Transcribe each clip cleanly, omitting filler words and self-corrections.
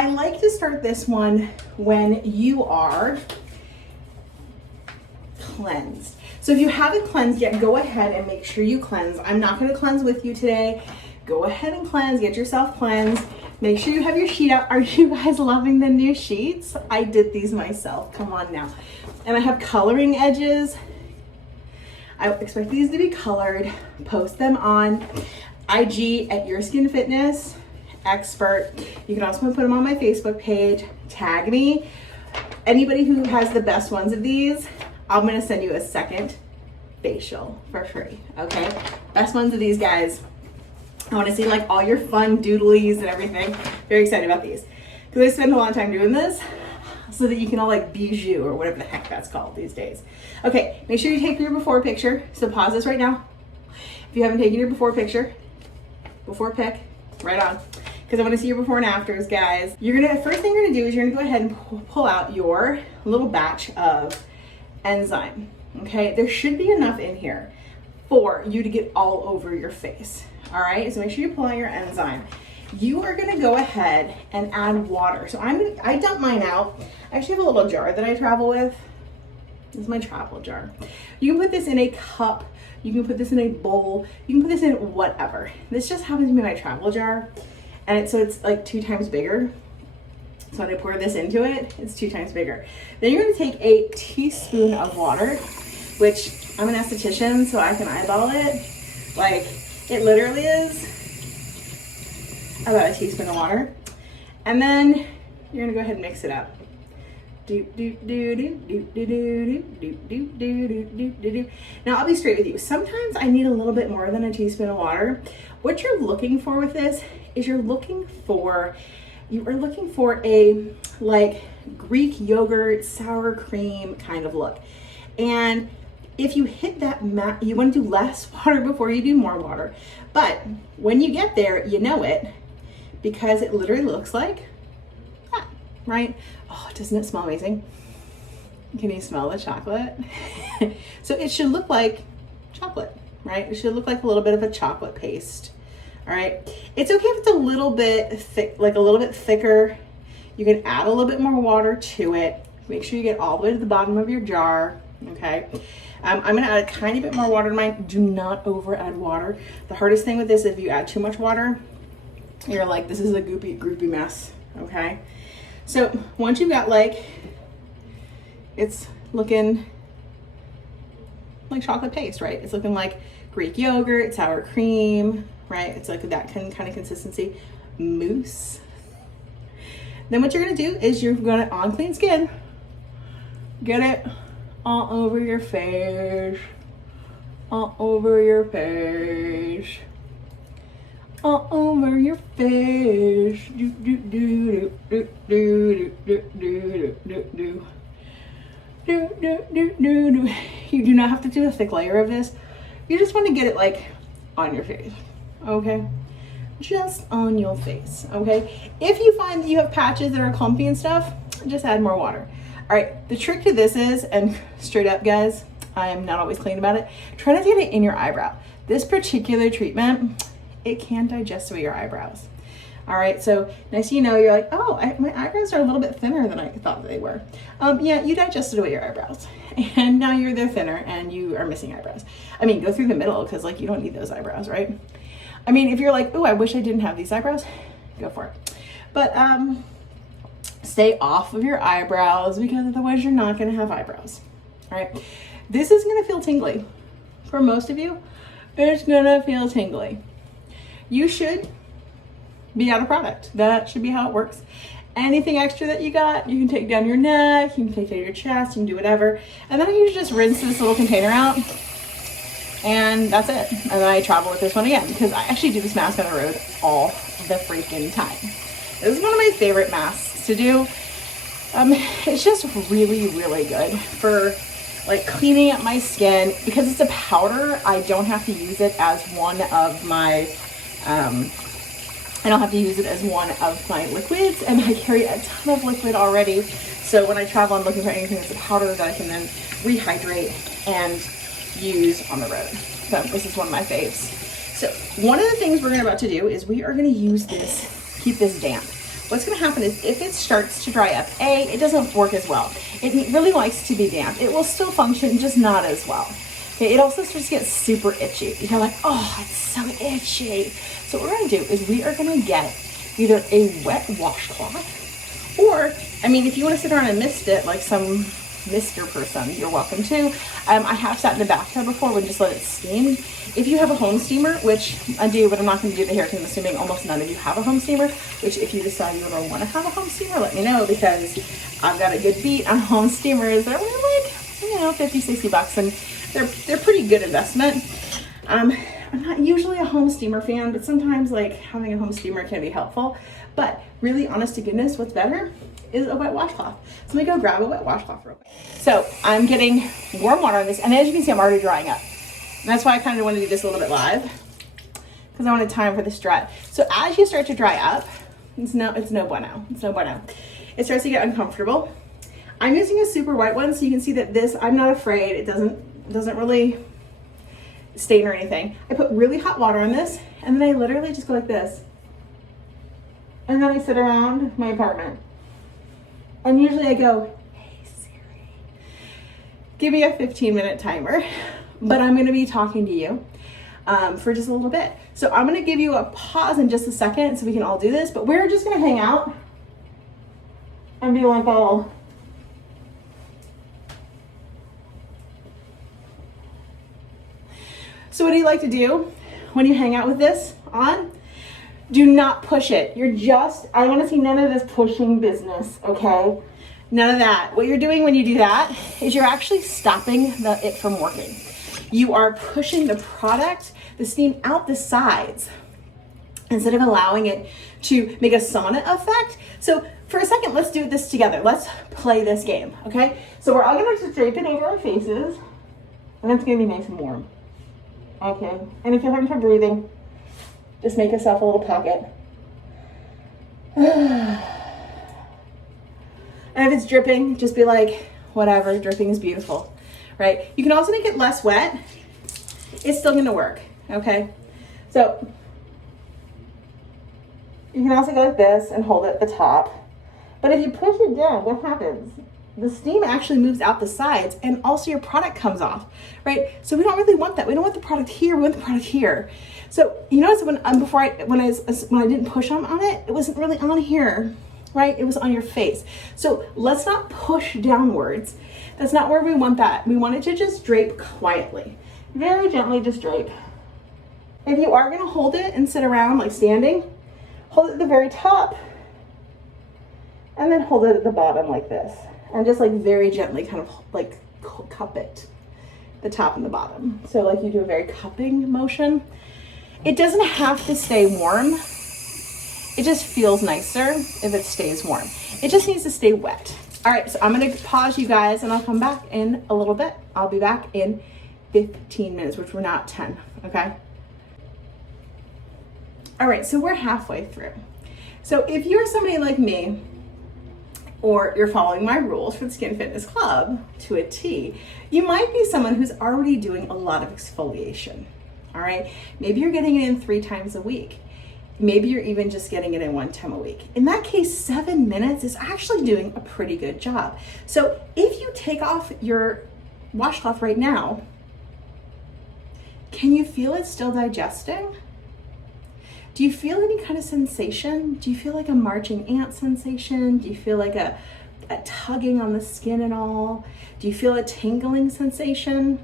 I like to start this one when you are cleansed. So if you haven't cleansed yet, go ahead and make sure you cleanse. I'm not going to cleanse with you today. Go ahead and cleanse, get yourself cleansed. Make sure you have your sheet out. Are you guys loving the new sheets? I did these myself, come on now. And I have coloring edges. I expect these to be colored. Post them on IG at Your Skin Fitness Expert. You can also put them on my Facebook page. Tag me. Anybody who has the best ones of these, I'm gonna send you a second facial for free, okay? Best ones of these, guys. I wanna see like all your fun doodlies and everything. Very excited about these. Because I spend a lot of time doing this so that you can all like bijou or whatever the heck that's called these days. Okay, make sure you take your before picture. So pause this right now. If you haven't taken your before picture, before pic, right on. Because I wanna see your before and afters, guys. First thing you're gonna do is you're gonna go ahead and pull out your little batch of enzyme, okay? There should be enough in here for you to get all over your face, all right? So make sure you pull out your enzyme. You are gonna go ahead and add water. So I dump mine out. I actually have a little jar that I travel with. This is my travel jar. You can put this in a cup, you can put this in a bowl, you can put this in whatever. This just happens to be my travel jar, and it's like 2 times bigger. So when I pour this into it, it's 2 times bigger. Then you're gonna take a teaspoon of water, which I'm an esthetician, so I can eyeball it. Like, it literally is about a teaspoon of water. And then you're gonna go ahead and mix it up. Now I'll be straight with you. Sometimes I need a little bit more than a teaspoon of water. What you're looking for with this is you are looking for a like Greek yogurt, sour cream kind of look. And if you hit that you want to do less water before you do more water. But when you get there, you know it, because it literally looks like that, right? Oh, doesn't it smell amazing? Can you smell the chocolate? So it should look like chocolate, right? It should look like a little bit of a chocolate paste. All right, it's okay if it's a little bit thick, like a little bit thicker. You can add a little bit more water to it. Make sure you get all the way to the bottom of your jar, okay? I'm gonna add a tiny bit more water to mine. Do not over add water. The hardest thing with this, if you add too much water, you're like, this is a goopy mess, okay? So once you've got like, it's looking like chocolate paste, right? It's looking like Greek yogurt, sour cream, right? It's like that kind of consistency, mousse. Then what you're gonna do is you're gonna, on clean skin, get it all over your face, all over your face, all over your face. Do do do do do do do do do. You do not have to do a thick layer of this. You just want to get it like on your face, okay? Just on your face, okay? If you find that you have patches that are clumpy and stuff, just add more water. All right, the trick to this is, and straight up guys, I am not always clean about it, try not to get it in your eyebrow. This particular treatment, it can digest away your eyebrows. All right, so next you know, you're like, oh, my eyebrows are a little bit thinner than I thought they were. Yeah, you digested away your eyebrows, and now they're thinner and you are missing eyebrows. I mean, go through the middle, because like you don't need those eyebrows, right? I mean, if you're like, oh, I wish I didn't have these eyebrows, go for it. But stay off of your eyebrows, because otherwise you're not gonna have eyebrows. All right, this is gonna feel tingly. For most of you, it's gonna feel tingly. You should be out of product. That should be how it works. Anything extra that you got, you can take down your neck, you can take down your chest, you can do whatever. And then you just rinse this little container out, and that's it. And then I travel with this one again, because I actually do this mask on the road all the freaking time. This is one of my favorite masks to do. It's just really, really good for like cleaning up my skin. Because it's a powder, I don't have to use it as one of my liquids, and I carry a ton of liquid already. So when I travel, I'm looking for anything that's a powder that I can then rehydrate and use on the road. So this is one of my faves. So one of the things we're about to do is we are going to use this, keep this damp. what's gonna happen is if it starts to dry up, it doesn't work as well. It really likes to be damp. It will still function, just not as well. Okay, it also starts to get super itchy. You're like, oh, it's so itchy. So what we're gonna do is we are gonna get either a wet washcloth, or, I mean, if you wanna sit around and mist it like some mister person, you're welcome to. I have sat in the bathtub before and just let it steam. If you have a home steamer, which I do, but I'm not going to do the hair because I'm assuming almost none of you have a home steamer, which if you decide you don't want to have a home steamer, let me know, because I've got a good beat on home steamers. They're only like, 50, 60 bucks, and they're pretty good investment. I'm not usually a home steamer fan, but sometimes like having a home steamer can be helpful. But really, honest to goodness, what's better is a wet washcloth. So let me go grab a wet washcloth real quick. So I'm getting warm water on this, and as you can see, I'm already drying up. And that's why I kind of want to do this a little bit live, because I wanted time for this dry. So as you start to dry up, it's no bueno. It's no bueno. It starts to get uncomfortable. I'm using a super white one, so you can see that this, I'm not afraid. It doesn't really stain or anything. I put really hot water on this, and then I literally just go like this. And then I sit around my apartment. And usually I go, hey Siri, give me a 15-minute timer, but I'm gonna be talking to you for just a little bit. So I'm gonna give you a pause in just a second so we can all do this, but we're just gonna hang out and be like, oh. So what do you like to do when you hang out with this on? Do not push it. I want to see none of this pushing business, okay? None of that. What you're doing when you do that is you're actually stopping it from working. You are pushing the product, the steam out the sides, instead of allowing it to make a sauna effect. So for a second, let's do this together. Let's play this game, okay? So we're all gonna just drape it over our faces, and it's gonna be nice and warm, okay? And if you're having trouble breathing, just make yourself a little pocket. And if it's dripping, just be like, whatever, dripping is beautiful, right? You can also make it less wet. It's still gonna work, okay? So you can also go like this and hold it at the top. But if you push it down, what happens? The steam actually moves out the sides, and also your product comes off, right? So we don't really want that. We don't want the product here, we want the product here. So you notice when I didn't push on it, it wasn't really on here, right? It was on your face. So let's not push downwards. That's not where we want that. We want it to just drape quietly. Very gently just drape. If you are gonna hold it and sit around like standing, hold it at the very top, and then hold it at the bottom like this. And just like very gently kind of like cup it, the top and the bottom. So like you do a very cupping motion. It doesn't have to stay warm. It just feels nicer if it stays warm. It just needs to stay wet. All right, so I'm gonna pause you guys and I'll come back in a little bit. I'll be back in 15 minutes, which we're not 10, okay? All right, so we're halfway through. So if you're somebody like me, or you're following my rules for the Skin Fitness Club to a T, you might be someone who's already doing a lot of exfoliation, all right? Maybe you're getting it in 3 times a week. Maybe you're even just getting it in 1 time a week. In that case, 7 minutes is actually doing a pretty good job. So if you take off your washcloth right now, can you feel it still digesting? Do you feel any kind of sensation? Do you feel like a marching ant sensation? Do you feel like a tugging on the skin at all? Do you feel a tingling sensation?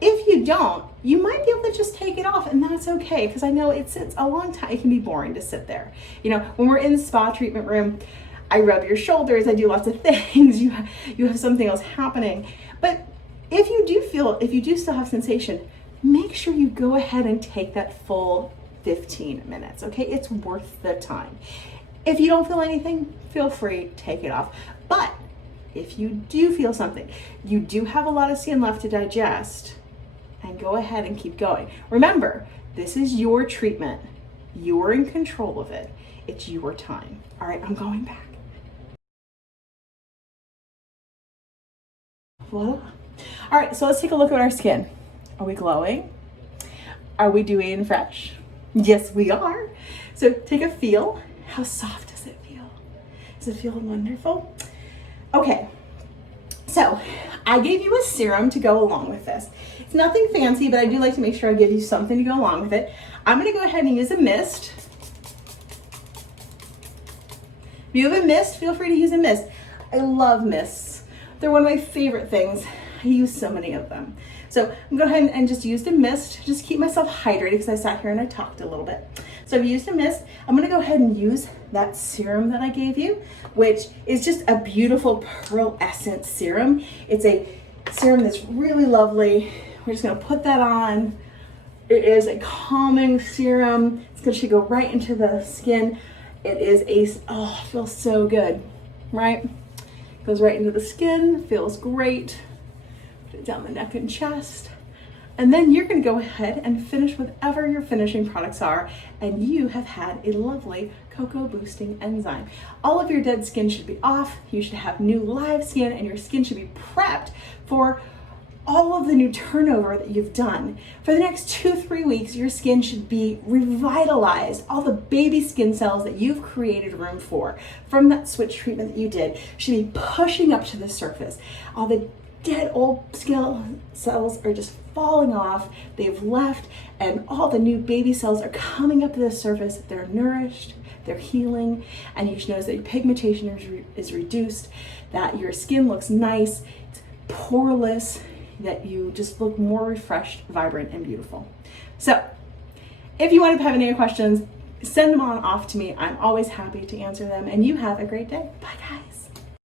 If you don't, you might be able to just take it off, and that's okay, because I know it's a long time. It can be boring to sit there. You know, when we're in the spa treatment room, I rub your shoulders, I do lots of things. You have something else happening. But if you do still have sensation, make sure you go ahead and take that full 15 minutes, okay? It's worth the time. If you don't feel anything, feel free, take it off. But if you do feel something, you do have a lot of skin left to digest, and go ahead and keep going. Remember, this is your treatment. You're in control of it. It's your time. All right, I'm going back. Voila. All right, so let's take a look at our skin. Are we glowing? Are we dewy and fresh? Yes, we are. So take a feel. How soft does it feel? Does it feel wonderful? Okay, so I gave you a serum to go along with this. It's nothing fancy, but I do like to make sure I give you something to go along with it. I'm gonna go ahead and use a mist. If you have a mist, feel free to use a mist. I love mists. They're one of my favorite things. I use so many of them. So I'm gonna go ahead and just use the mist, just keep myself hydrated because I sat here and I talked a little bit. So I've used a mist. I'm gonna go ahead and use that serum that I gave you, which is just a beautiful pearl essence serum. It's a serum that's really lovely. We're just gonna put that on. It is a calming serum. It's gonna go right into the skin. It is oh, it feels so good, right? Goes right into the skin, feels great. Put it down the neck and chest. And then you're gonna go ahead and finish whatever your finishing products are, and you have had a lovely Coco Boosting Enzyme. All of your dead skin should be off. You should have new live skin, and your skin should be prepped for all of the new turnover that you've done. For the next 2-3 weeks, your skin should be revitalized. All the baby skin cells that you've created room for from that switch treatment that you did should be pushing up to the surface. All the dead old skin cells are just falling off. They've left, and all the new baby cells are coming up to the surface. They're nourished, they're healing, and you should notice that your pigmentation is reduced, that your skin looks nice, it's poreless, that you just look more refreshed, vibrant, and beautiful. So if you want to have any questions, send them on off to me. I'm always happy to answer them, and you have a great day. Bye, guys.